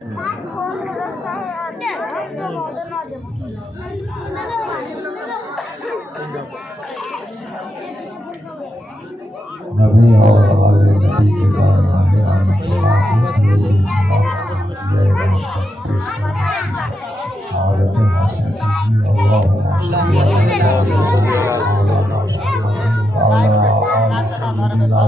नबी और आले नबी के बारगाहे आने के बाद शहादत हासिल कीजिए। अल्लाहुम्मा सल्ली अला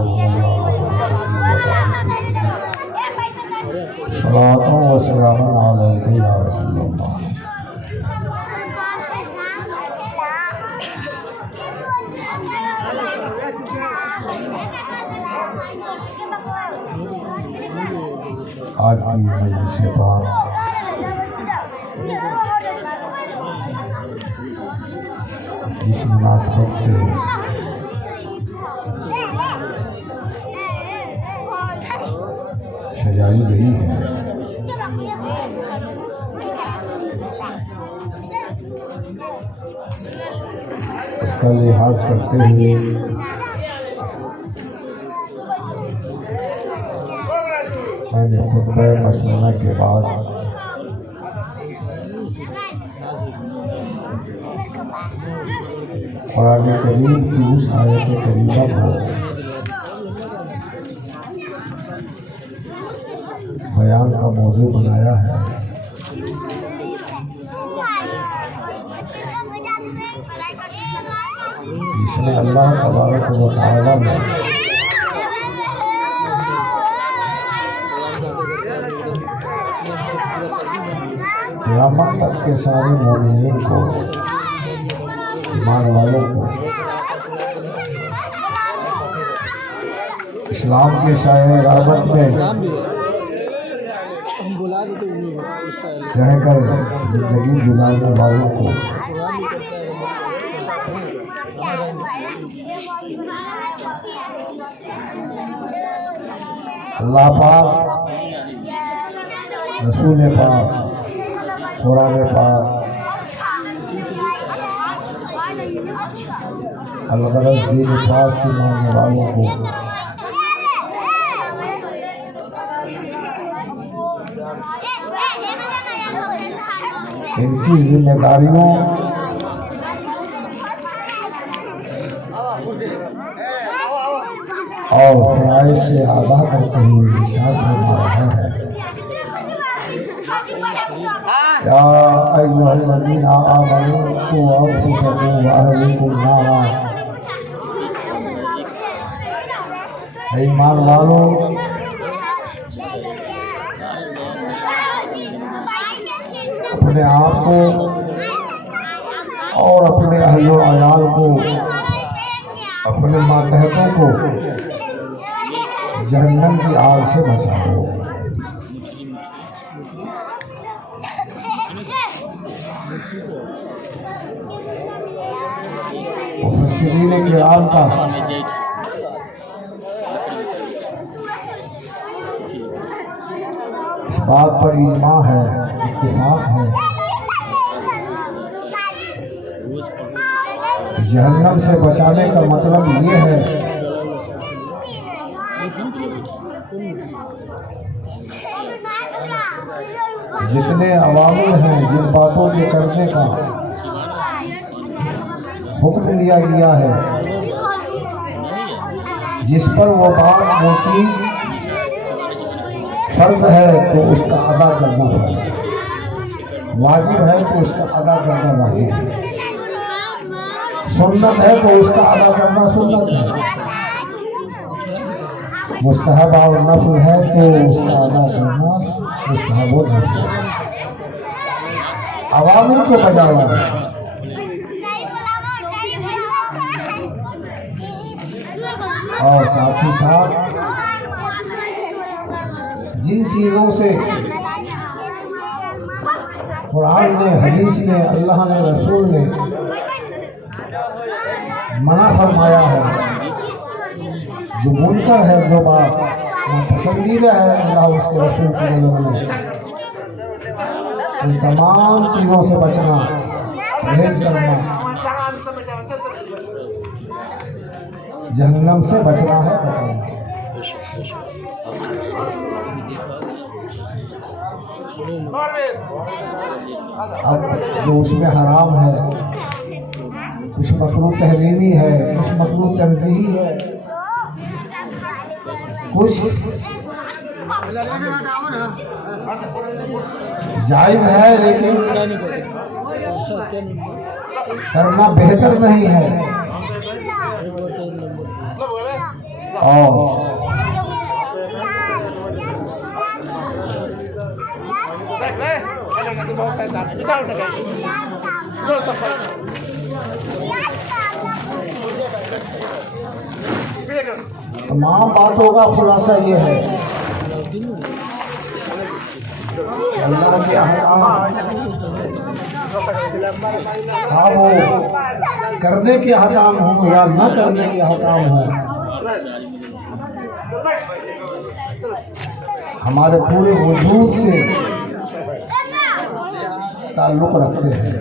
सलातो व सलाम अलैका या रसूलल्लाह। आज की मजलिस पाक इस मुनासबत से सजाई गई है। उसका लिहाज करते हुए मैंने खुतबा मसनूना के बाद कुरान करीम की उस आयत करीमा को बयान का मौजू बनाया है जिसमें अल्लाह तबारक व तआला ने क़यामत तक के सारे मोमिनीन को, ईमान वालों को इस्लाम के शाये राबत में रहकर जिंदगी गुजारने वालों को अल्लाह पाक, रसूल पाक, कुरान पाक, अलगरज दीन पाक के मानने वालों को इनकी जिम्मेदारियों और फ़राइज़ से आगाह करते हुए इरशाद फरमा रहा है, या अय्युहल्लज़ीना आमनू क़ू अन्फुसकुम व अहलीकुम नारा। ईमान वालों, अपने आप को और अपने अहलो अयाल को, अपने मातहतों को जहन्नम की आग से बचाओ। मुफस्सिरीन किराम का इस बात पर इजमा है, इत्तिफाक है, जहन्नम से बचाने का मतलब ये है जितने अवामिर हैं, जिन बातों के करने का हुक्म दिया गया है, जिस पर वो बात, वो चीज फर्ज है तो उसका अदा करना फर्ज है, वाजिब है तो उसका अदा करना वाजिब है, सुन्नत है तो उसका अदा करना सुन्नत है, मुस्तहब और नफल है तो उसका अदा करना मुस्तहब और नफल है। अवामिर को बजाना है, और साथ ही साथ जिन चीज़ों से कुरान ने, हदीस ने, अल्लाह ने, रसूल ने मना फरमाया है, जो मुनकर है, जो बात पसंदीदा है अल्लाह उसके रसूल की नज़र में, इन तमाम चीज़ों से बचना, परहेज करना, जहन्नम से बचना है, बचना है। अब जो उसमें हराम है, कुछ मकरूह तहरीमी है, कुछ मकरूह तंज़ीही है, कुछ जायज है लेकिन करना बेहतर नहीं है। और तमाम बातों का खुलासा ये है, अल्लाह के अहकाम हाँ वो करने के अहकाम हो या न करने के अहकाम हो, हमारे पूरे वजूद से ताल्लुक रखते हैं।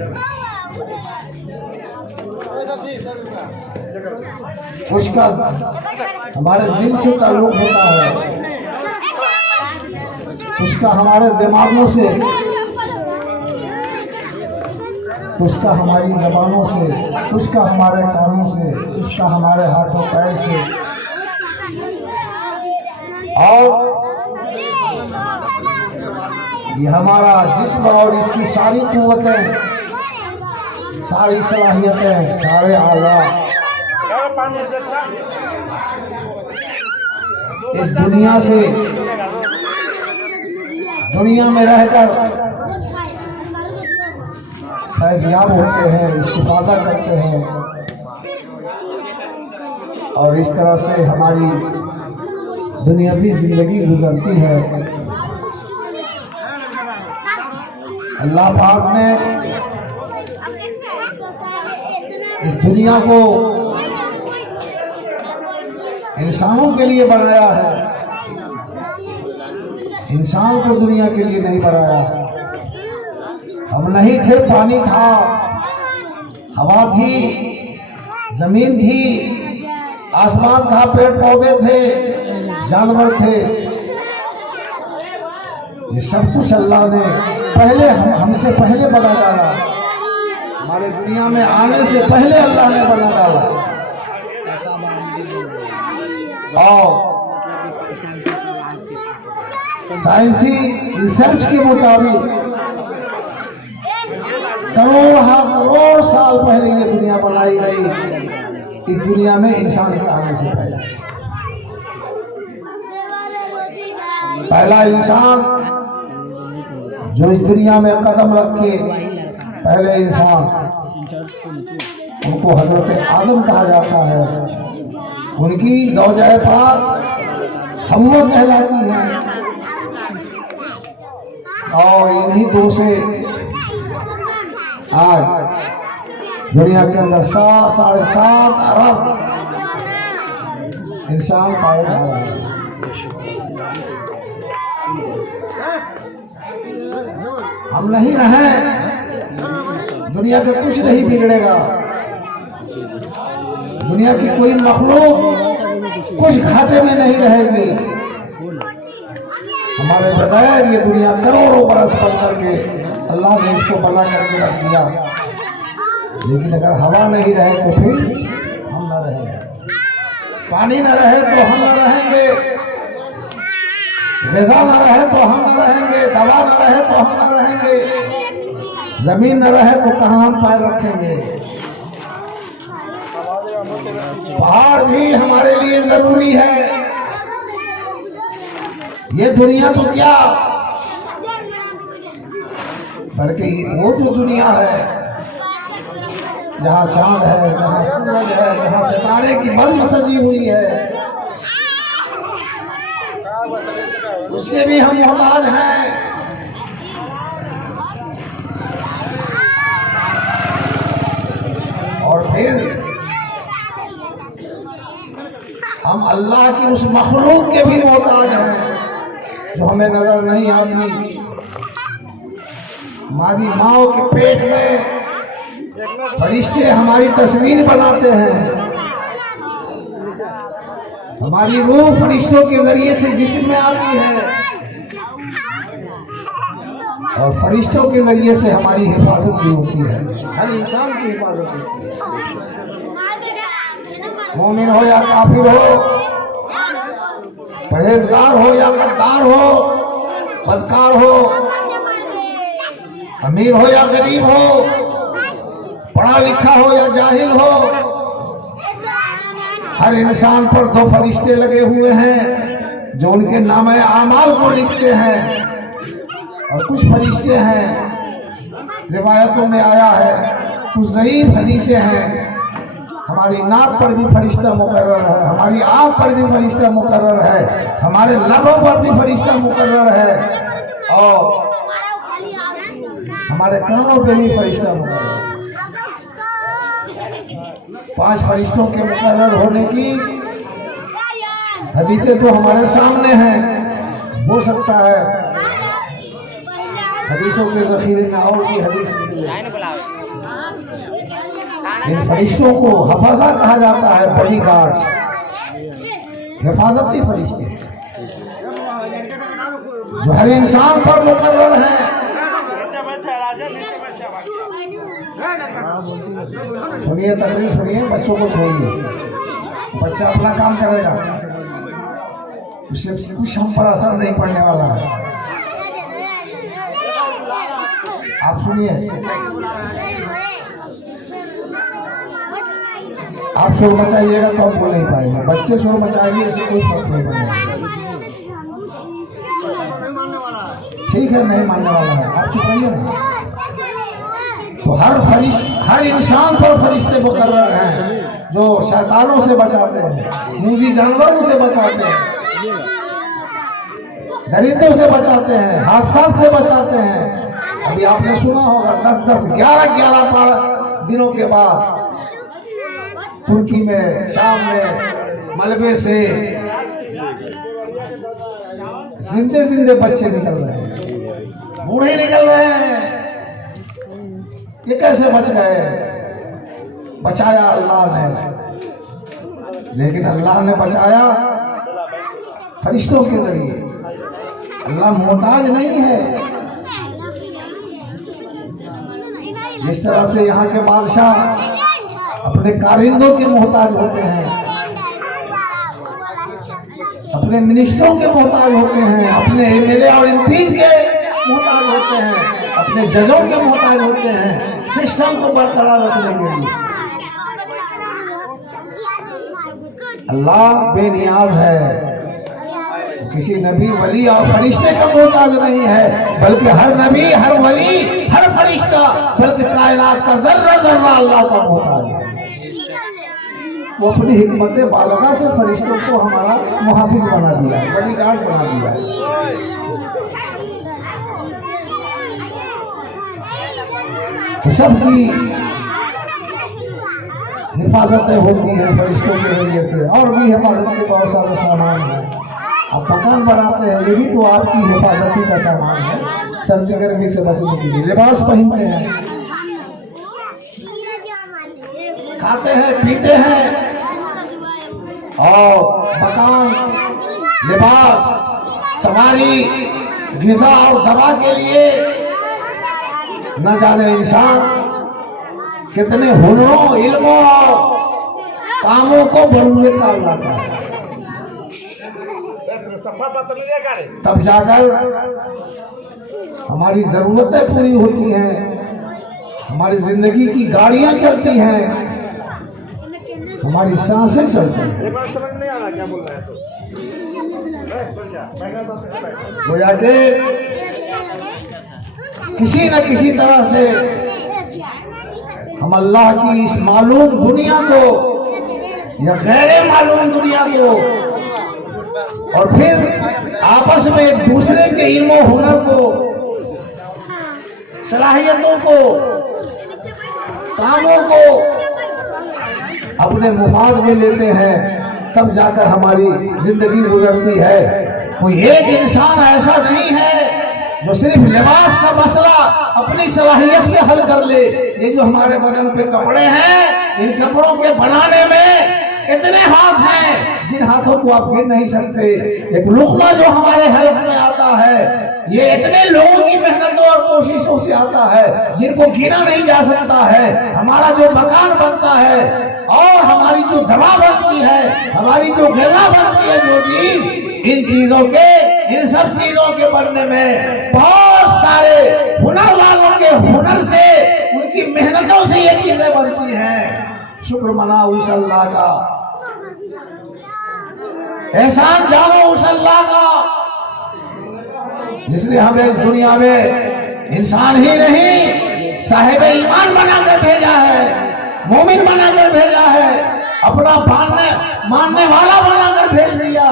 उसका हमारे दिल से ताल्लुक होता है, उसका हमारे दिमागों से, उसका हमारी जबानों से, उसका हमारे कानों से, उसका हमारे हाथों पैर से। और ये हमारा जिस्म और इसकी सारी कुव्वतें, सारी सलाहियतें, सारे आज़ा इस दुनिया से, दुनिया में रहकर फैज़याब होते हैं, इस्तिफ़ादा करते हैं। और इस तरह से हमारी दुनियावी जिंदगी गुजरती है। अल्लाह पाक ने इस दुनिया को इंसानों के लिए बनाया है, इंसान को दुनिया के लिए नहीं बनाया। हम नहीं थे, पानी था, हवा थी, जमीन थी, आसमान था, पेड़ पौधे थे, जानवर थे। ये सब कुछ अल्लाह ने पहले हमसे पहले बना डाला, हमारे दुनिया में आने से पहले अल्लाह ने बना डाला। और साइंसी रिसर्च के मुताबिक करोड़ साल पहले ये दुनिया बनाई गई, इस दुनिया में इंसान के आने से पहले। पहला इंसान जो इस दुनिया में कदम रखे, पहले इंसान, उनको हजरत आदम कहा जाता है। उनकी ज़ौजाए पाक हव्वा कहलाती है। और इन्हीं दो से आज दुनिया के अंदर 7.5 अरब इंसान पाए जा रहे हैं। हम नहीं रहे, दुनिया का कुछ नहीं बिगड़ेगा। दुनिया की कोई मखलूक कुछ घाटे में नहीं रहेगी। हमारे बगैर ये दुनिया करोड़ों बरस बन करके अल्लाह ने इसको बना करके रख दिया। लेकिन अगर हवा नहीं रहे तो फिर हम न रहेंगे, पानी न रहे तो हम न रहेंगे, ग़िज़ा न रहे तो हम न रहेंगे, दवा न रहे तो हम न रहेंगे, जमीन न रहे तो कहाँ हम पैर रखेंगे। पहाड़ भी हमारे लिए जरूरी है। ये दुनिया तो क्या, बल्कि वो जो दुनिया है जहाँ चांद है, जहाँ सूरज है, जहाँ सितारे की बज़्म सजी हुई है, उसके भी हम मोहताज हैं। और फिर हम अल्लाह की उस मखलूक के भी मोहताज हैं जो हमें नजर नहीं आती। हमारी माँ के पेट में फरिश्ते हमारी तस्वीर बनाते हैं। हमारी रूह फरिश्तों के जरिए से जिस्म में आती है। और फरिश्तों के जरिए से हमारी हिफाजत भी होती है, हर इंसान की हिफाजत होती है। मोमिन हो या काफिर हो, परहेजगार हो या गद्दार हो, बदकार हो, अमीर हो या गरीब हो, पढ़ा लिखा हो या जाहिल हो, हर इंसान पर दो फरिश्ते लगे हुए हैं जो उनके नामे आमाल को लिखते हैं। और कुछ फरिश्ते हैं, रिवायतों में आया है, कुछ ज़ईफ़ हदीसें हैं, हमारी नाक पर भी फरिश्ता मुकर्रर है, हमारी आँख पर भी फरिश्ता मुकर्रर है, हमारे लबों पर भी फरिश्ता मुकर्रर है, और हमारे कानों पे भी फरिश्ता मुकर्रर है। 5 फरिश्तों के मुकर्रर होने की हदीसें तो हमारे सामने हैं। हो सकता है हदीसों के ज़ख़ीरे में और भी हदीस निकले। इन फरिश्तों को हफाजा कहा जाता है, बॉडी गार्ड्स, हिफाजती फरिश्ते जो हर इंसान पर मुकर्रर है। सुनिए, तकरीर सुनिए, बच्चों को छोड़िए, बच्चा अपना काम करेगा, उससे कुछ हम पर असर नहीं पड़ने वाला है। आप सुनिए, आप शोर मचाइएगा तो हम बोल नहीं पाएंगे, बच्चे शोर मचाएंगे, इससे कोई फर्क नहीं पड़ेगा। ठीक है, नहीं मानने वाला है, आप चुप रहिए ना। तो हर इंसान पर फरिश्ते मुकर्रर हैं जो शैतानों से बचाते हैं, मूजी जानवरों से बचाते हैं, दरिद्रों से बचाते हैं, हादसात से बचाते हैं। अभी आपने सुना होगा 10-10, 11-11 दिनों के बाद तुर्की में, शाम में मलबे से जिंदे बच्चे निकल रहे हैं, बूढ़े निकल रहे हैं। ये कैसे बच गए? बचाया अल्लाह ने, लेकिन अल्लाह ने बचाया फरिश्तों के जरिए। अल्लाह मोहताज नहीं है। जिस तरह से यहाँ के बादशाह अपने कारिंदों के मोहताज होते हैं, अपने मिनिस्टरों के मोहताज होते हैं, अपने एमएलए और एमपीज के मोहताज होते हैं, अपने जजों के मोहताज होते हैं, सिस्टम को बरकरार रखने के लिए। अल्लाह बेनियाज है, किसी नबी, वली और फरिश्ते का मोहताज नहीं है, बल्कि हर नबी, हर वली, हर फरिश्ता, बल्कि कायनात का जर्रा जर्रा अल्लाह का मोहताज है। वो अपनी हिकमत बालगा से फरिश्तों को हमारा मुहाफिज बना दिया है, बॉडीगार्ड बना दिया है। तो सबकी हिफाजतें होती हैं फरिश्तों के जरिए से, और भी हिफाजत के बहुत सारे सामान हैं। आप मकान बनाते हैं, ये भी तो आपकी हिफाजती का सामान है। सर्दी गर्मी से बचने के लिए लिबास पहनते हैं, खाते हैं, पीते हैं, और मकान, लिबास, सवारी, ग़िज़ा और दवा के लिए न जाने इंसान कितने हुनरों, इल्मों, कामों को बरूए काल लाता है। तब जाकर हमारी जरूरतें पूरी होती हैं, हमारी जिंदगी की गाड़ियां चलती हैं, हमारी सांसें चलती हैं। वो जाके किसी न किसी तरह से हम अल्लाह की इस मालूम दुनिया को या गैर मालूम दुनिया को, और फिर आपस में एक दूसरे के इल्म हुनर को, सलाहियतों को, कामों को अपने मुफाद में लेते हैं, तब जाकर हमारी जिंदगी गुजरती है। कोई एक इंसान ऐसा नहीं है जो सिर्फ लिबास का मसला अपनी सलाहियत से हल कर ले। ये जो हमारे बदन पे कपड़े हैं, इन कपड़ों के बनाने में इतने हाथ हैं जिन हाथों को आप गिन नहीं सकते। एक लुक़मा जो हमारे हेल्प में आता है, ये इतने लोगों की मेहनत और जाता है, जिनको गिना नहीं जा सकता है। हमारा जो मकान बनता है और हमारी जो दवा बनती है, हमारी जो ग़िज़ा बनती है, जो चीज, इन चीजों के, इन सब चीजों के बनने में बहुत सारे हुनर वालों के हुनर से, उनकी मेहनतों से ये चीजें बनती हैं। शुक्र मनाओ उस अल्लाह का, एहसान जानो उस अल्लाह का, जिसने हमें इस दुनिया में इंसान ही नहीं साहिब ईमान बनाकर भेजा है, मोमिन बनाकर भेजा है, अपना मानने वाला बनाकर भेज दिया,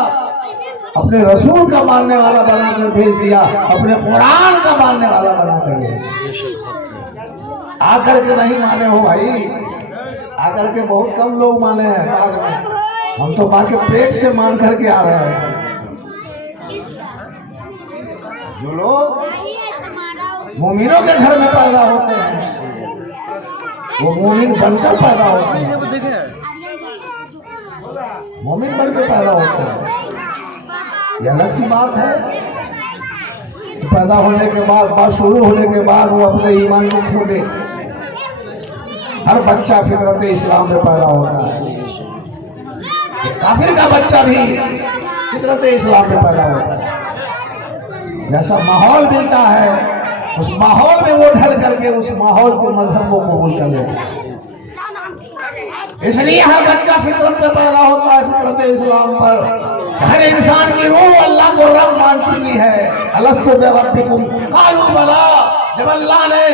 अपने रसूल का मानने वाला बनाकर भेज दिया, अपने कुरान का मानने वाला बनाकर भेज दिया। आकर के नहीं माने हो भाई, आकर के बहुत कम लोग माने हैं, बाद में हम तो माँ के पेट से मान करके आ रहे हैं। जो लोग मोमिनों के घर में पैदा होते हैं, वो मोमिन बनकर पैदा होते हैं, मोमिन बनकर पैदा होते हैं। यह अलग सी बात है। पैदा होने के बाद, बात शुरू होने के बाद वो अपने ईमान को खो दे। हर बच्चा फितरत इस्लाम में पैदा होता है। काफिर का बच्चा भी फितरत इस्लाम में पैदा होता है। जैसा माहौल मिलता है, उस माहौल में वो ढल करके उस माहौल के मजहब को कबूल कर लेता है। इसलिए हर बच्चा फितरत में पैदा होता है, फितरत इस्लाम पर। हर इंसान की रूह अल्लाह को रब मान चुकी है। अलस्तु बिरब्बिकुम कालू बला। जब अल्लाह ने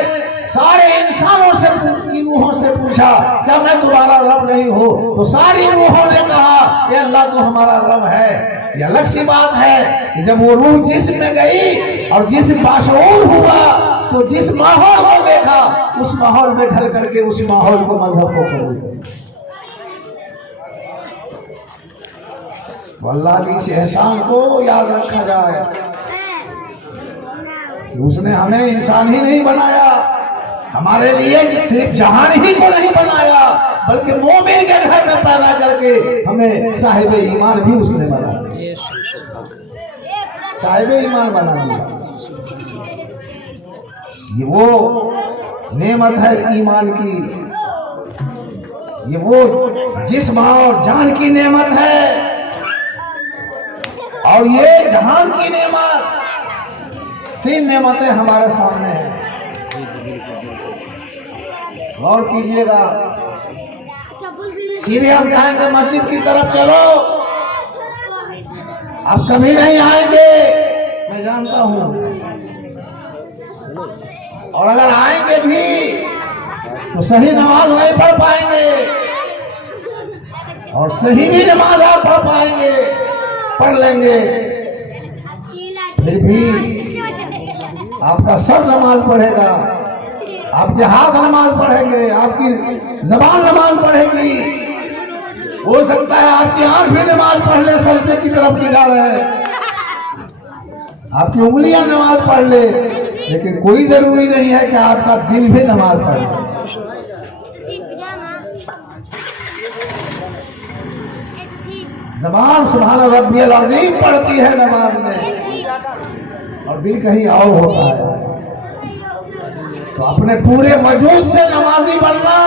सारे इंसानों से की रूहों से पूछा, क्या मैं तुम्हारा रब नहीं हूँ, तो सारी रूहों ने कहा कि अल्लाह तो हमारा रब है। ये अलग सी बात है कि जब वो रूह जिस्म में गई और जिस्म बाशऊर हुआ, तो जिस माहौल को देखा, उस माहौल में ढल करके उस माहौल को, मजहब को कबूल कर। तो अल्लाह के इस एहसान को याद रखा जाए। उसने हमें इंसान ही नहीं बनाया, हमारे लिए सिर्फ जहान ही को नहीं बनाया, बल्कि मोमिन के घर में पैदा करके हमें साहिब ईमान भी उसने बनाया, साहिब ईमान बना दिया। ये वो नेमत है ईमान की, ये वो जिस्म और जान की नेमत है, और ये जहान की नेमत। तीन नेमतें हमारे सामने हैं, गौर कीजिएगा। सीधे हम कहेंगे मस्जिद की तरफ चलो, आप कभी नहीं आएंगे, मैं जानता हूं। और अगर आएंगे भी तो सही नमाज नहीं पढ़ पाएंगे, और सही भी नमाज आप पढ़ पाएंगे, पढ़ लेंगे, फिर भी आपका सर नमाज पढ़ेगा, आपके हाथ नमाज पढ़ेंगे, आपकी जबान नमाज पढ़ेगी, हो सकता है आपकी आंख भी नमाज पढ़ ले, सजदे की तरफ निगाह रहे, आपकी उंगलियां नमाज पढ़ ले, लेकिन कोई जरूरी नहीं है कि आपका दिल भी नमाज पढ़े। ज़बान सुभान रब्बियल अज़ीम पढ़ती है नमाज में, और दिल कहीं और होता है। तो अपने पूरे वजूद से नमाजी बनना,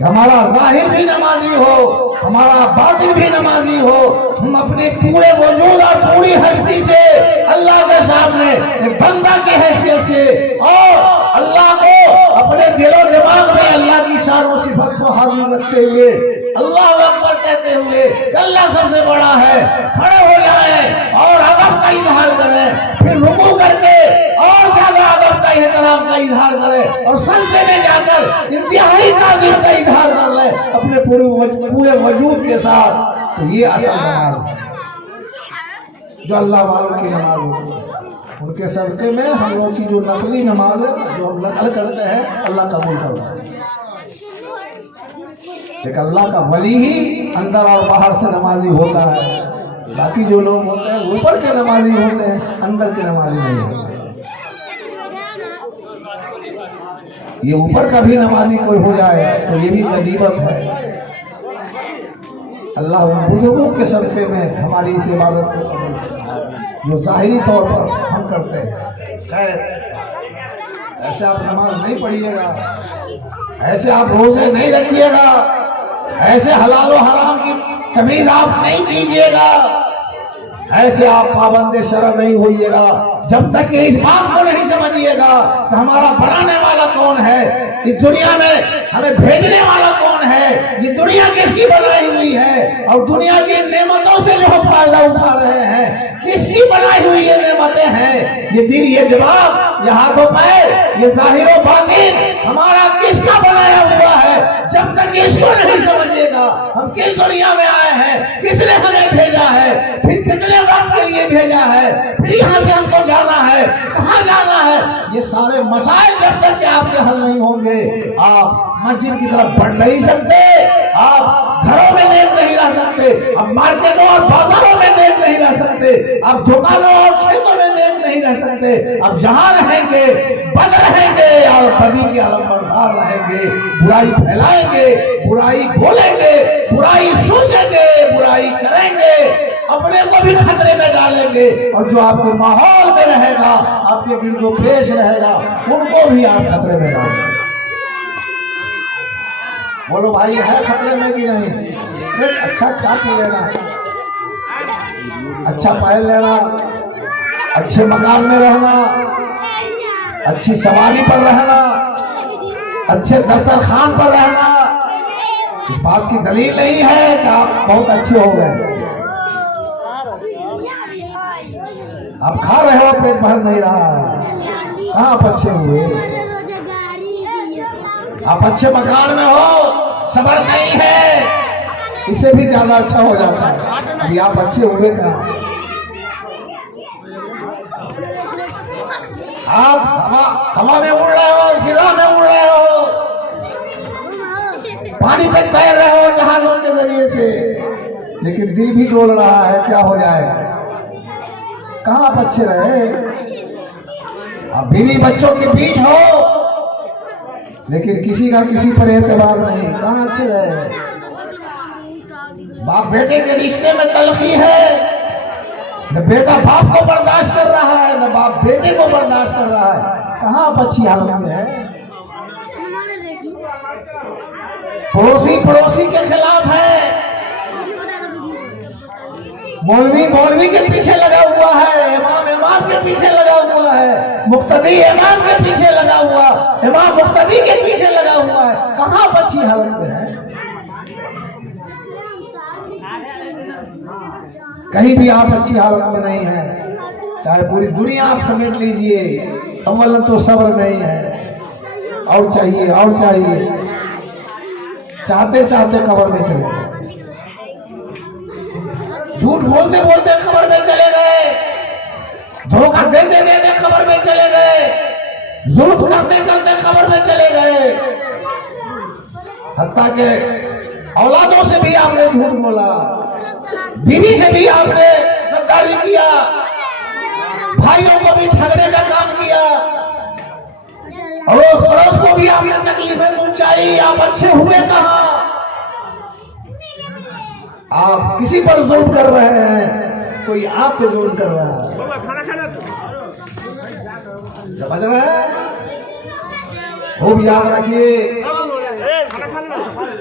हमारा जाहिर भी नमाजी हो, हमारा बातिन भी नमाजी हो। हम अपने पूरे वजूद और पूरी हस्ती से अल्लाह के सामने एक बंदा की हैसियत से, और अल्लाह को अपने दिलो दिमाग में अल्लाह की शान सिफत को हाजिर रखते हुए, अल्लाह अकबर कहते हुए कि अल्लाह सबसे बड़ा है, खड़े हो जाए और अदब का इजहार करें, फिर रुकू करके और ज्यादा अदब का एहतराम का इजहार करें, और सजदे में जाकर इंतहाई ताज़ीम का इजहार कर ले अपने पूरे वजूद के साथ। तो ये असल नमाज है जो अल्लाह वालों की नमाज होती है। उनके सदक़े में हम लोग की जो नकली नमाज है, जो हम नकल करते हैं, अल्लाह कबूल करता है। एक अल्लाह का वली ही अंदर और बाहर से नमाजी होता है, बाकी जो लोग होते हैं ऊपर के नमाजी होते हैं, अंदर के नमाजी नहीं होते। ये ऊपर का भी नमाजी कोई हो जाए तो ये भी गनीमत है। अल्लाह उन बुजुर्गों के सदक़े में हमारी इस इबादत को, जो ज़ाहिरी तौर पर हम तंग करते हैं। खैर ऐसे आप नमाज नहीं पढ़िएगा, ऐसे आप रोजे नहीं रखिएगा, ऐसे हलाल और हराम की तमीज आप नहीं कीजिएगा, ऐसे आप पाबंदे शरअ नहीं होइएगा जब तक कि इस बात को नहीं समझिएगा कि हमारा बनाने वाला कौन है, इस दुनिया में हमें भेजने वाला कौन है, ये दुनिया किसकी बनाई हुई है, और दुनिया की नेमतों से जो फायदा उठा रहे हैं किसकी बनाई हुई ये नेमतें हैं, ये दिल, ये दिमाग, ये हाथों पैर, ये ज़ाहिर व बातिन हमारा किसका बनाया हुआ है। जब तक इसको नहीं समझिएगा हम किस दुनिया में आए हैं, किसने हमें भेजा है, फिर कितने वक्त के लिए भेजा है, फिर यहाँ से हमको जाना है, कहाँ जाना है, ये सारे मसाइल जब तक कि आपके हल नहीं होंगे आप मस्जिद की तरफ बढ़ नहीं सकते, आप घरों में नेक नहीं रह सकते, आप मार्केटों और बाजारों में नेक नहीं रह सकते, आप दुकानों और खेतों में नेक नहीं रह सकते। आप जहां रहेंगे बद रहेंगे और बदी के अलंबरदार रहेंगे, बुराई फैलाएंगे, बुराई बोलेंगे, बुराई सोचेंगे, बुराई करेंगे, अपने को भी खतरे में डालेंगे, और जो आपके माहौल में रहेगा, आपके गिरदो पेश रहेगा, उनको भी आप खतरे में डालेंगे। बोलो भाई, है खतरे में कि नहीं? अच्छा खा पी लेना, अच्छा पहन लेना, अच्छे मकान में रहना, अच्छी सवारी पर रहना, अच्छे दस्तरखान पर रहना, इस बात की दलील नहीं है कि आप बहुत अच्छे हो गए। आप खा रहे हो, पेट भर नहीं रहा, कहाँ आप अच्छे हुए? आप अच्छे मकान में हो, सबर नहीं है, इससे भी ज्यादा अच्छा हो जाता है। अभी आप अच्छे हुए कहाँ? आप हवा में उड़ रहे हो, फिजा में उड़ रहे हो, पानी पे तैर रहे हो जहाजों के जरिए से, लेकिन दिल भी डोल रहा है, क्या हो जाएगा? कहाँ आप अच्छे रहे? आप बीवी बच्चों के बीच हो, लेकिन किसी का किसी पर एतबार नहीं, कहाँ अच्छे रहे? बाप बेटे के रिश्ते में तलखी है, न बेटा बाप को बर्दाश्त कर रहा है, न बाप बेटे को बर्दाश्त कर रहा है, कहाँ आप अच्छी हालत में है? पड़ोसी पड़ोसी के खिलाफ है, मौलवी मौलवी के पीछे लगा हुआ है, इमाम इमाम के पीछे लगा हुआ है, मुक्तदी इमाम के पीछे लगा हुआ, इमाम मुक्तदी के पीछे लगा हुआ है, कहाँ अच्छी हालत में है? कहीं भी आप अच्छी हालत में नहीं है, चाहे पूरी दुनिया आप समेट लीजिए, अव्वल तो सब्र नहीं है, और चाहिए और चाहिए, चाहते चाहते कब्र में चले गए, झूठ बोलते बोलते खबर में चले गए, धोखा देते देते खबर में चले गए, जुल्म करते करते खबर में चले गए, हत्ता के औलादों से भी आपने झूठ बोला, बीवी से भी आपने गद्दारी किया, भाइयों को भी ठगने का काम किया, अड़ोस पड़ोस को भी आपने तकलीफें पहुंचाई। आप अच्छे हुए कहाँ? आप किसी पर जुल्म कर रहे हैं, कोई आप पे जुल्म कर रहा है, समझ रहे हैं? खूब याद रखिए,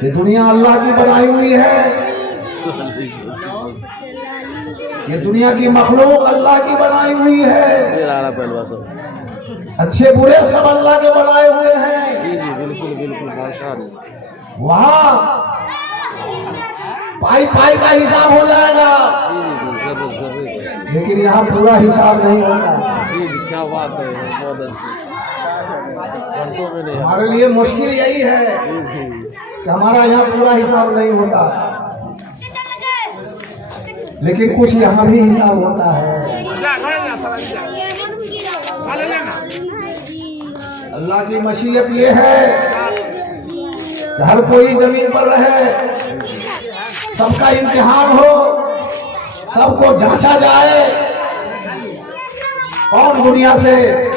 ये दुनिया अल्लाह की बनाई हुई है, ये दुनिया की मखलूक अल्लाह की बनाई हुई है, अच्छे बुरे सब अल्लाह के बनाए हुए हैं। बिल्कुल बिल्कुल, वहाँ पाई पाई का हिसाब हो जाएगा, लेकिन यहाँ पूरा हिसाब नहीं होगा। क्या बात है, बहुत अच्छी। हमारे लिए मुश्किल यही है कि हमारा यहाँ पूरा हिसाब नहीं होता, लेकिन कुछ यहाँ भी हिसाब होता है। अल्लाह की मशीयत ये है कि हर कोई जमीन पर रहे, सबका इम्तिहान हो, सबको जांचा जाए, कौन दुनिया से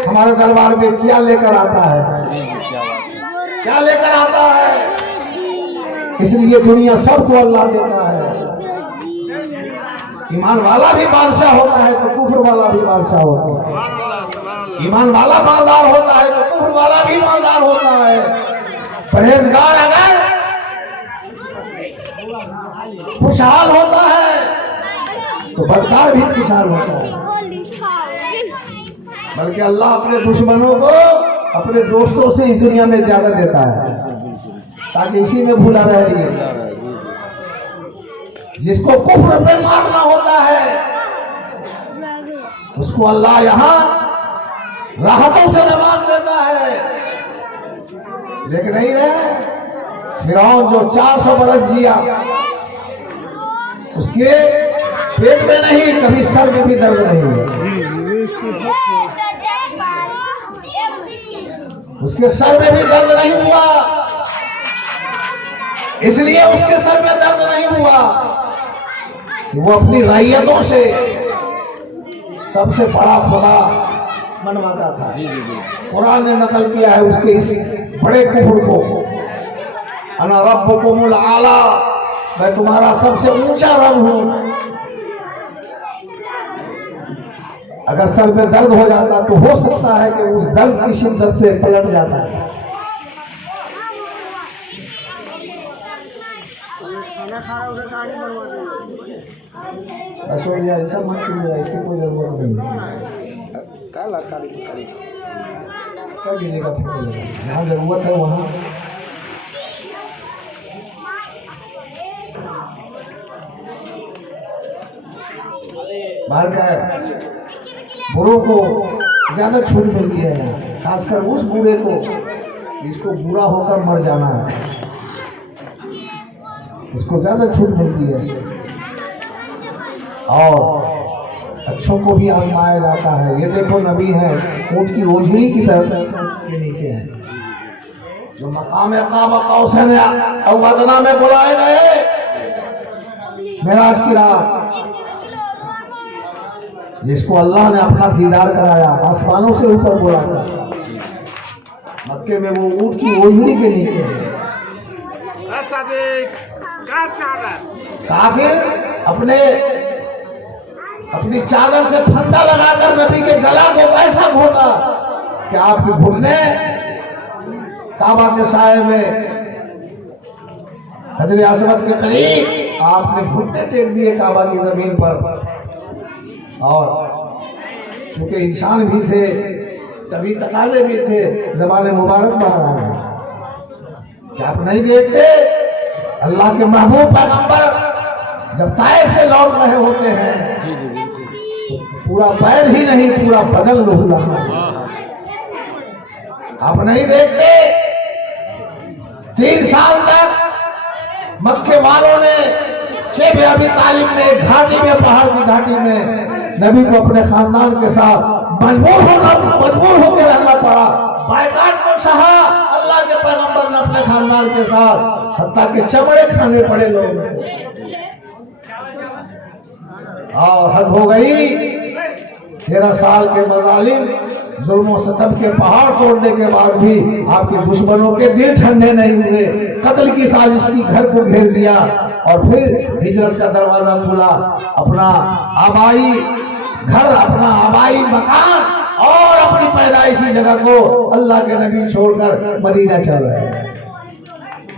हमारे दरबार में क्या लेकर आता है, क्या लेकर आता है। इसलिए दुनिया सबको अल्लाह देता है। ईमान वाला भी बादशाह होता है तो कुफ्र वाला भी बादशाह होता है। ईमान वाला मालदार होता है तो कुफ्र वाला भी मालदार होता है। परहेजगार अगर खुशहाल होता है तो बदकार भी खुशहाल होता है। बल्कि अल्लाह अपने दुश्मनों को अपने दोस्तों से इस दुनिया में ज्यादा देता है ताकि इसी में भूला रहे। जिसको कुफ्र पे मारना होता है उसको अल्लाह यहाँ राहतों से नवाज देता है। देख नहीं रहे फिरौन जो 400 बरस जिया, उसके पेट में नहीं कभी सर में भी दर्द नहीं हुआ, उसके सर में भी दर्द नहीं हुआ। इसलिए उसके सर में दर्द नहीं हुआ कि वो अपनी रैयतों से सबसे बड़ा खुदा मनवाता था। कुरान ने नकल किया है उसके इस बड़े कुफ्र को, अना रब्बुकुमुल आला, मैं तुम्हारा सबसे ऊंचा रब हूं। अगर सर में दर्द हो जाता तो हो सकता है कि उस दर्द की शिद्दत से पलट जाता है। बस हो गया, ऐसा मत कीजिएगा, इसकी कोई जरूरत नहीं। क्या कीजिएगा, जहाँ जरूरत है वहाँ बाहर का बुरों को ज्यादा छूट मिलती है, खासकर उस बूढ़े को जिसको बुरा होकर मर जाना है, उसको ज्यादा छूट मिलती है। और अच्छों को भी आजमाया जाता है। ये देखो नबी है ऊंट की ओझड़ी की तरफ के नीचे है, जो मकाम काबा कौसैन और मदना में बुलाए गए मेराज की रात, जिसको अल्लाह ने अपना दीदार कराया, आसमानों से ऊपर बुलाया। मक्के में वो ऊंट की ओझड़ी के नीचे है। काफिर अपनी चादर से फंदा लगाकर नबी के गला को ऐसा घोटा कि आपके घुटने काबा के साए में हजर असवद के करीब आपने घुटने टेक दिए काबा की जमीन पर। और चूंकि इंसान भी थे तभी तकाजे भी थे, ज़बान मुबारक बाहर आ गए। क्या आप नहीं देखते अल्लाह के महबूब पैगंबर जब ताइफ से लौट रहे होते हैं तो पूरा पैर ही नहीं पूरा बदन लुहुलहा है। आप नहीं देखते 3 साल तक मक्के वालों ने शेख अबी तालिब ने घाटी में, पहाड़ की घाटी में नबी को अपने खानदान के साथ मजबूर होकर रहना पड़ा। बायकाट को सहा अल्लाह के पैगंबर ने अपने खानदान के साथ, हत्ता के चमड़े खाने पड़े लोग। और हद हो गई, 13 साल के मजालिम जुल्म सतम के पहाड़ तोड़ने के बाद भी आपके दुश्मनों के दिल ठंडे नहीं हुए। कत्ल की साजिश की घर को घेर दिया और फिर हिजरत का दरवाजा खुला। अपना आबाई घर, अपना आबाई मकान और अपनी पैदाइशी जगह को अल्लाह के नबी छोड़कर मदीना चल रहे।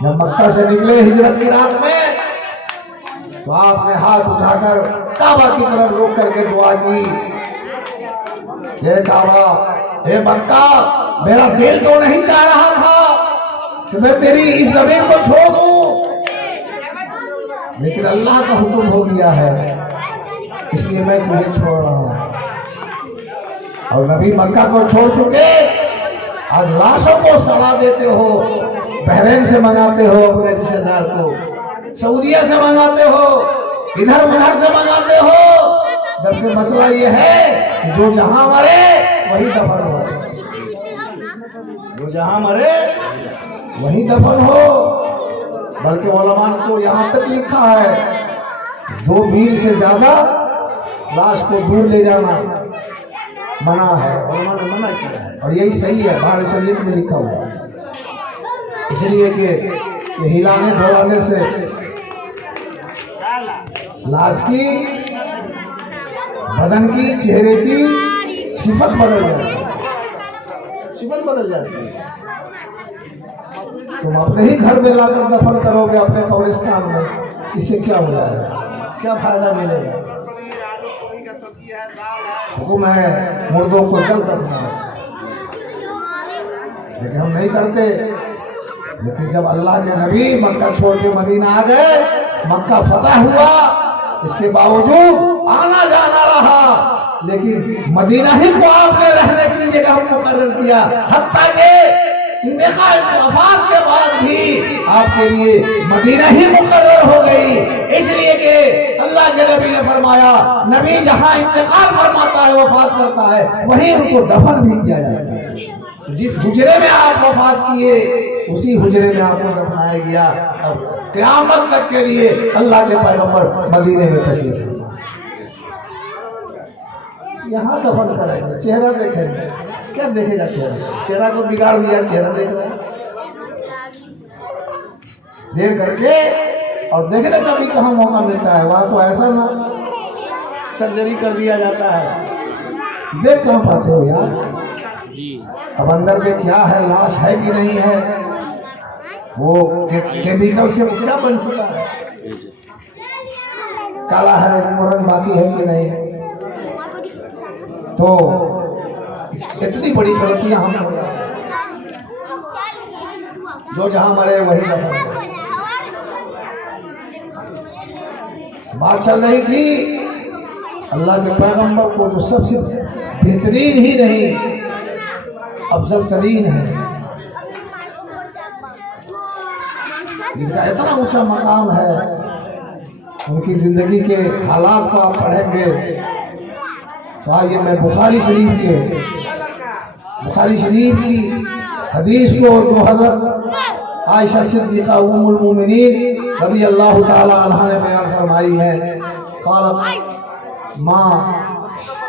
जब मक्का से निकले हिजरत की रात में तो आपने हाथ उठाकर काबा की तरफ रुक करके दुआ की, हे काबा, हे मक्का, मेरा दिल तो नहीं चाह रहा था कि मैं तेरी इस जमीन को छोड़ दूं, लेकिन अल्लाह का हुक्म हो गया है, इसलिए मैं तुझे छोड़ रहा हूं। और नबी मक्का को छोड़ चुके आज लाशों को सड़ा देते हो, बहरीन से मंगाते हो, अपने रिश्तेदार को सऊदीया से मंगाते हो, इधर उधर से मंगाते हो, जबकि मसला ये है कि जो जहां मरे वही दफन हो, जो जहां मरे वही दफन हो। बल्कि उलमा ने तो यहाँ तक लिखा है 2 मील से ज्यादा लाश को दूर ले जाना मना है, उलमा ने मना किया है। और यही सही है, बाहर शरीफ में लिखा हुआ है। इसलिए कि ये हिलाने डोलाने से लाश की, बदन की, चेहरे की सिफत बदल जाती है। मुसीबत बदल जाती है। तुम अपने ही घर में लाकर दफन करोगे अपने कब्रिस्तान में, इससे क्या हो जाएगा, क्या फायदा मिलेगा? हुक्म है मुर्दों को जल्द दफनाओ, लेकिन हम नहीं करते। लेकिन जब अल्लाह के नबी मक्का छोड़ के मदीना आ गए, मक्का फतह हुआ, इसके बावजूद आना जाना रहा, लेकिन मदीना ही को आपने रहने की जगह मुकर्रर किया। हत्ता के इंतकाल वफात के बाद भी आपके लिए मदीना ही मुकर्रर हो गई, इसलिए कि अल्लाह के नबी ने फरमाया, नबी जहां इंतकाल फरमाता है, वफात करता है, वहीं उनको दफन भी किया जाता है। जिस हुजरे में आप वफात किए, उसी हुजरे में आपको दफनाया गया। अब क़यामत तक के लिए अल्लाह के पैगंबर मदीने में तशरीफ यहाँ दफन करेंगे, चेहरा देखेंगे, क्या देखेगा चेहरा? चेहरा को बिगाड़ दिया, चेहरा देख रहा है। देर करके और देखने का भी कहाँ मौका मिलता है, वहां तो ऐसा ना सर्जरी कर दिया जाता है, देख कहाँ पाते हो यार। अब अंदर में क्या है, लाश है कि नहीं है, वो केमिकल से क्या बन चुका है, काला है, रंग बाकी है कि नहीं। तो इतनी बड़ी गलतियां हम हो रहे हैं, जो जहां मरे वही दफन। बात चल रही थी अल्लाह के पैगंबर को जो सबसे बेहतरीन ही नहीं अफजल तरीन है, जिनका इतना ऊंचा मकाम है, उनकी जिंदगी के हालात को आप पढ़ेंगे तो आइए मैं बुखारी शरीफ की हदीस को, जो हजरत आयशा सिद्दीक़ा उम्मुल मोमिनीन रज़ी अल्लाह ताला अन्हा ने बयान फरमाई है। क़ालत माँ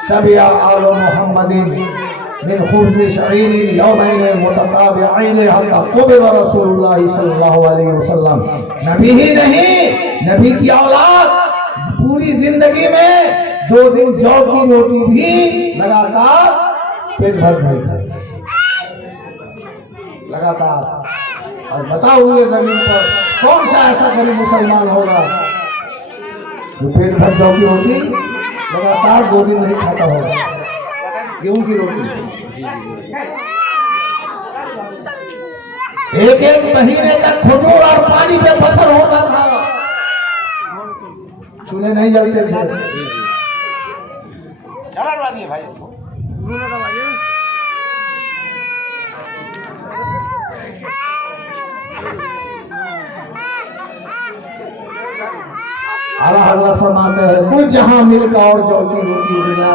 शबिया आल मुहम्मदिन मिन खुब्ज़ शईरिन यौमैन मुतताबिअैन हत्ता क़ुबिज़ रसूलुल्लाह सल्लल्लाहु अलैहि वसल्लम। नबी ही नहीं, नबी की औलाद पूरी जिंदगी में 2 दिन जौ की रोटी भी लगातार पेट भर नहीं खाई, लगातार। और बताओ हुए जमीन पर कौन सा ऐसा गरीब मुसलमान होगा जो पेट भर जौ की रोटी लगातार 2 दिन नहीं खाता होगा, गेहूं की रोटी। एक महीने तक खजूर और पानी पे बसर होता था, चूल्हे नहीं जलते थे। भाई आला हजरत फरमाते हैं, कुछ जहां मिल्क और जौ की रोटी बिना